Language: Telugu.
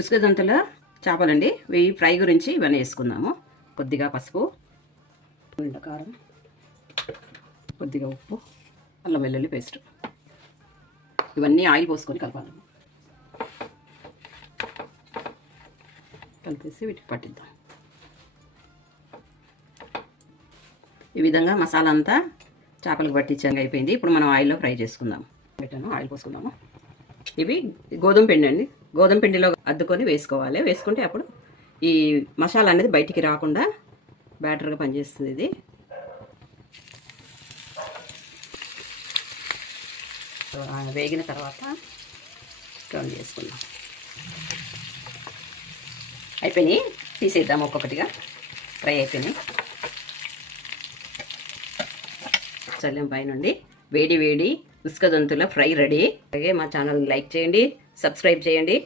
ఇసుక దంతల చేపలండి. ఈ ఫ్రై గురించి ఇవన్నీ వేసుకుందాము. కొద్దిగా పసుపు, కారం, కొద్దిగా ఉప్పు, అల్లం వెల్లుల్లి పేస్ట్, ఇవన్నీ ఆయిల్ పోసుకొని కలపాలి. కలిపేసి వీటికి పట్టిద్దాం. ఈ విధంగా మసాలా అంతా చేపలకు పట్టించంగా అయిపోయింది. ఇప్పుడు మనం ఆయిల్లో ఫ్రై చేసుకుందాం. పెట్టాను, ఆయిల్ పోసుకుందాము. ఇవి గోధుమ పిండి అండి. గోధుమ పిండిలో అద్దుకొని వేసుకోవాలి. వేసుకుంటే అప్పుడు ఈ మసాలా అనేది బయటికి రాకుండా బ్యాటర్గా పనిచేస్తుంది. ఇది వేగిన తర్వాత టర్న్ చేసుకుందాం. అయిపోయినాయి, తీసేద్దాం ఒక్కొక్కటిగా. ఫ్రై అయిపోయినాయి. చల్లం పైనుండి వేడి వేడి ఉసుక దంతుల ఫ్రై రెడీ. అలాగే మా ఛానల్ లైక్ చేయండి, సబ్స్క్రైబ్ చేయండి.